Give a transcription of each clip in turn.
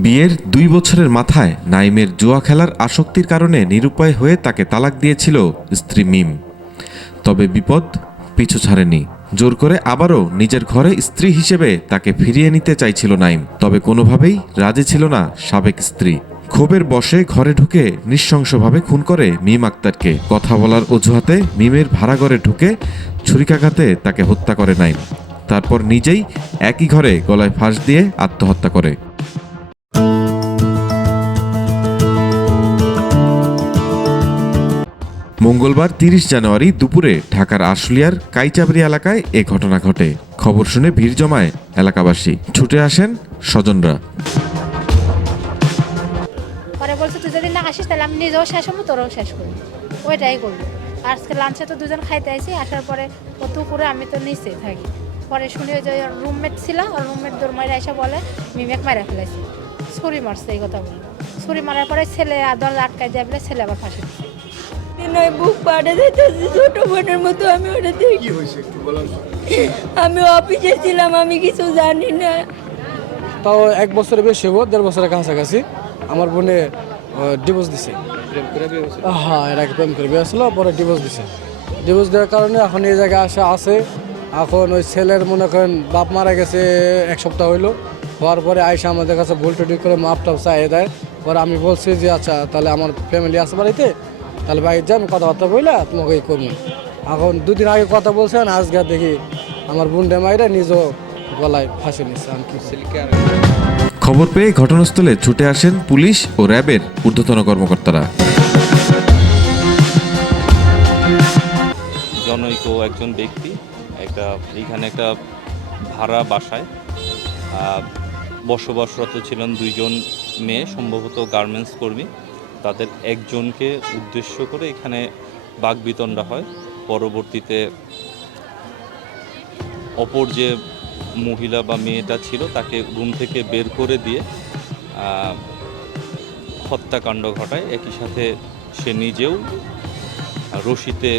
বিয়ের দুই বছরের মাথায় নাইমের জুয়া খেলার আসক্তির কারণে নিরুপায় হয়ে তাকে তালাক দিয়েছিল স্ত্রী মিম। তবে বিপদ পিছু ছাড়েনি। জোর করে আবারও নিজের ঘরে স্ত্রী হিসেবে তাকে ফিরিয়ে নিতে চাইছিল নাইম। তবে কোনোভাবেই রাজি ছিল না সাবেক স্ত্রী। ক্ষোভের বসে ঘরে ঢুকে নৃশংসভাবে খুন করে মিম আক্তারকে। কথা বলার অজুহাতে মিমের ভাড়া ঘরে ঢুকে ছুরিকাঘাতে তাকে হত্যা করে নাইম। তারপর নিজেই একই ঘরে গলায় ফাঁস দিয়ে আত্মহত্যা করে। মঙ্গলবার তিরিশ জানুয়ারি দুপুরে ঢাকার আশুলিয়ার কাইচাবরি এলাকায় এ ঘটনা ঘটে। খবর শুনে ভিড় জমায় এলাকাবাসী। ছুটে আসেন স্বজনরা। পরে বলছে, তুই যদি না আসিস, তাহলে আমি নিজেও শেষ হব, তোরও শেষ করব। ওইটাই করব আর আজকে লাঞ্চে তো দুজন খাইতে আইসি আসার পরে ও দুপুরে আমি তো নিচে থাকি। পরে শুনি ওই যে রুমমেট ছিল, ওর রুমমেট দৌড় মাইরা এসে বলে, মিমেক মারা ফেলেছি ছুরি মারছে এই কথা বলে। ছুরি মারার পরে ছেলে দল আটকায় যায় বলে ছেলে আবার ফাঁসি দিচ্ছে নয় বুক পাড়ে দিতেছি ছোট বোনের মতো আমি ওটা দেখি। আমি অফিসে ছিলাম আমি কিছু জানি না। তাও এক বছরের বেশি হব দেড় বছরের কাছাকাছি। আমার বোনে ডিভোর্স দিছে। হ্যাঁ আগে প্রেম করে বিয়ে ছিল পরে ডিভোর্স দিছে। ডিভোর্স দেওয়ার কারণে এখন এই জায়গায় আসা আছে। এখন ওই ছেলের মনে করেন বাপ মারা গেছে এক সপ্তাহ হইল। হওয়ার পরে আইসা আমাদের কাছে ভুল টুটি করে মাপ টাপ চাইয়ে দেয়। পরে আমি বলছি যে আচ্ছা তাহলে আমার ফ্যামিলি আছে বাড়িতে তাহলে বাইরে যান কথাবার্তা বইলা তোমাকে এই করব এখন দুদিন আগে কথা বলছেন আজকে দেখি আমার বোনটা মাইরা নিজও গলায় ফাঁসি নিচ্ছে আমি কি খবর পেয়ে ঘটনাস্থলে ছুটে আসেন পুলিশ ও র্যাবের ঊর্ধ্বতন কর্মকর্তারা। জনৈক একজন ব্যক্তি একটা এখানে একটা ভাড়া বাসায়। আহ, বসবাসরত ছিলেন দুইজন মেয়ে সম্ভবত গার্মেন্টস কর্মী। তাদের একজনকে উদ্দেশ্য করে এখানে বাগবিতণ্ডা হয়। পরবর্তীতে অপর যে মহিলা বা মেয়েটা ছিল, তাকে রুম থেকে বের করে দিয়ে হত্যাকাণ্ড ঘটায়। একই সাথে সে নিজেও রশিতে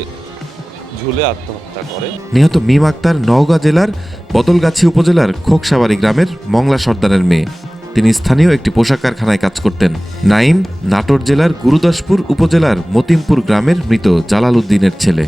ঝুলে আত্মহত্যা করে। নিহত মিম আক্তার নওগাঁ জেলার বদলগাছি উপজেলার খোকসাবাড়ি গ্রামের মংলা সর্দারের মেয়ে। তিনি স্থানীয় একটি পোশাক কারখানায় কাজ করতেন। নাইম নাটোর জেলার গুরুদাসপুর উপজেলার মতিমপুর গ্রামের মৃত জালাল উদ্দিনের ছেলে।